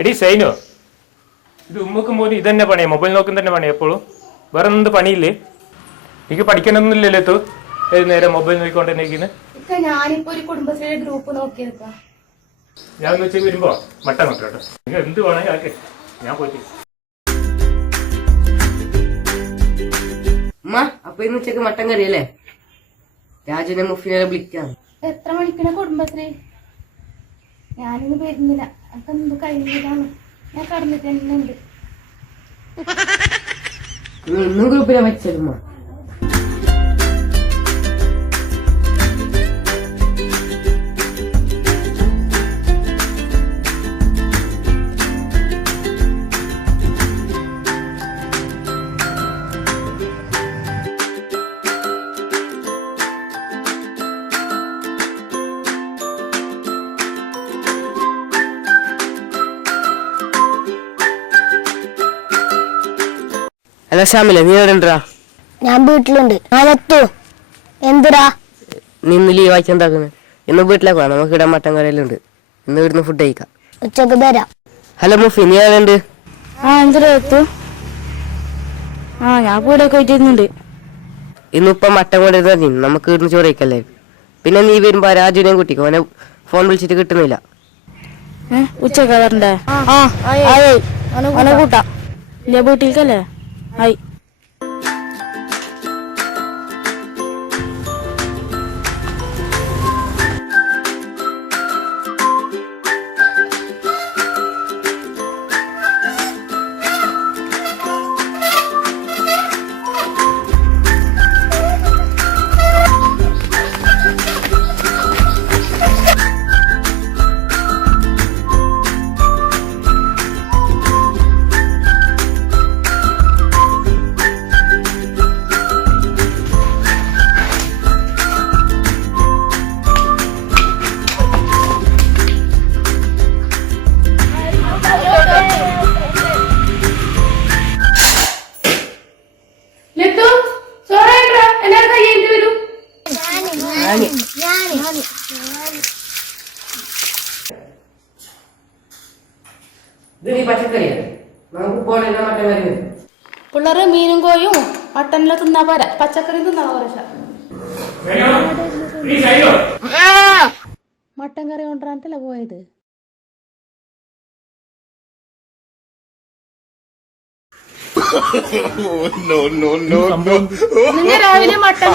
എടി സൈനോ, ഇത് ഉമ്മക്കും പോലും ഇതന്നെ പണിയാ, മൊബൈൽ നോക്കും തന്നെ പണിയാ എപ്പോഴും. വേറെ എന്ത് പണിയില്ലേ? എനിക്ക് പഠിക്കാനൊന്നും ഇല്ലല്ലോ എത്തു. ഏത് നേരം മൊബൈൽ നോക്കിക്കൊണ്ട് തന്നെ ഇരിക്കുന്നത്. ഞാനിപ്പോ ഒരു കുടുംബശ്രീ ഗ്രൂപ്പ് നോക്കിയെടുക്കാം. ഞാൻ ഒന്ന് ഉച്ചയ്ക്ക് വരുമ്പോ മട്ടൻ നോക്കട്ടോ. നിങ്ങൾ എന്ത് വേണമെങ്കിൽ ആക്കെ, ഞാൻ പോയിട്ട്. അമ്മ അപ്പൊ ഇന്ന് ഉച്ചക്ക് മട്ടൻ കറിയല്ലേ? രാജുവിനെ മുഫിനെ വിളിക്കാം. എത്ര മണിക്കാണ് കുടുംബശ്രീ? ഞാനിന്ന് വരുന്നില്ല, അപ്പൊ എന്ത് കഴിഞ്ഞതാണ്. ഞാൻ കടന്നിട്ട് തന്നെ ഉണ്ട്. ഇന്നും ഗ്രൂപ്പിനെ വെച്ചമ്മ. അല്ല ശ്യാമില്ല, നീ എവിടെ ഉണ്ടാ? ഞാൻ വീട്ടിലുണ്ട്. ഞാനെത്തൂ. എന്തിടാ നീ ഇന്ന് ലീവ് ആക്കി എന്താക്കുന്നത്? ഇന്ന് വീട്ടിലേക്ക് പോവാ, നമുക്ക് ഇടാൻ മട്ടൻ കറിയെല്ലാം ഉണ്ട്. ഇന്ന് ഇവിടുന്ന് ഫുഡ് കഴിക്കാം. ഉച്ചക്ക് തരാം. ഹലോ മുഫി, നീ എവിടെ ഉണ്ട്? എന്തിടാ എത്തു? ഞാൻ വീടൊക്കെ പോയിട്ടുണ്ട്. ഇന്നിപ്പം മട്ടൻ കൊണ്ടിരുന്ന നീ നമുക്ക് ഇവിടുന്ന് ചോറ് കഴിക്കല്ലേ. പിന്നെ നീ വരുമ്പോ രാജുവിനെയും കുട്ടിക്കോ, അവനെ ഫോൺ വിളിച്ചിട്ട് കിട്ടുന്നില്ല. ഉച്ചക്ക് വരണ്ടേ? കൂട്ടാ ഇല്ല വീട്ടിലേക്കല്ലേ? ആയി. പിള്ളേര് മീനും കോയും മട്ടനിലും തിന്നാ പോരാ, പച്ചക്കറി തിന്നാ പോരാ. മട്ടൻ കറി കൊണ്ടുവരാനല്ലേ പോയത്? രാവിലെ മട്ടൻ